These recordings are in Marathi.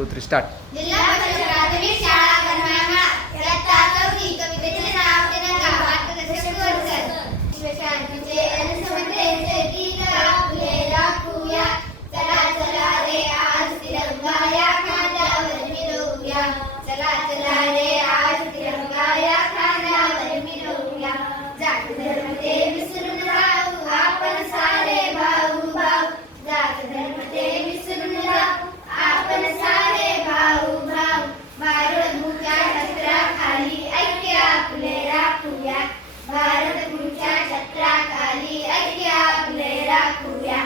2 3 स्टार्ट. जिल्हा परिषद प्राथमिक शाळा गरमाळा इयत्ता 4वी कवितेचे नाव दिनांक वाटकदर्शक विश्वशांतीचे अनसमतेचे गीत राखूया चला चला रे आज तिरंगा या खांद्यावर मिरवूया चला चला रे आज तिरंगा या खांद्यावर मिरवूया जात धर्म ते विसरून राहू आपण सारे भाऊ भाऊ जात धर्म ते विसरून राहू आपण सारे भाऊ भाऊ भारतभूमीच्या छत्राखाली ऐक्य आपले राखूया भारतभूमीच्या छत्राखाली ऐक्य आपले राखूया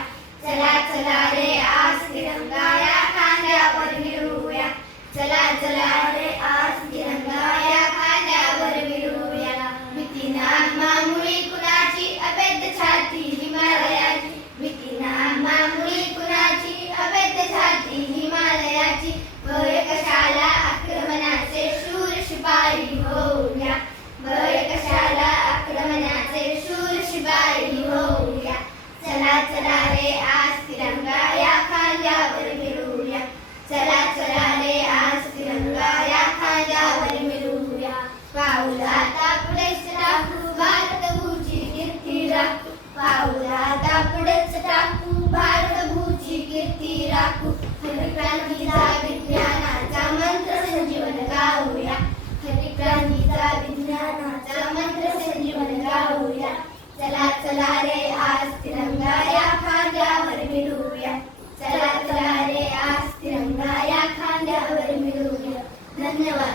चला चला रे आज तिरंगा या खांद्यावर मिरवूया चला चला रे आज तिरंगा या खांद्यावर मिरवूया भीतीना मामुळी कुणाची अभेद्य छाती हिमालयाची भीतीना मामुळी कुणाची अभेद्य छाती हिमालयाची भय कशाला आक्रमणाचे शूर शिपाई होऊया भय कशाला आक्रमणाचे शूर शिपाई होऊया चला चला रे आज तिरंगा या खांद्यावर मिरवूया चला चला रे आज तिरंगा या खांद्यावर मिरवूया पाऊल आता पुढेच टाकू भारतभूची कीर्ती राखू पाऊल आता पुढेच टाकू भारतभूची कीर्ती राखू हरिक्रांतीचा विज्ञानाचा मंत्र संजीवन गाऊया हरिक्रांतीचा विज्ञानाचा मंत्र संजीवन गाऊया चला चला रे आज तिरंगा या खांद्यावर मिरवूया चला चला रे आज तिरंगा या खांद्यावर मिरवूया धन्यवाद.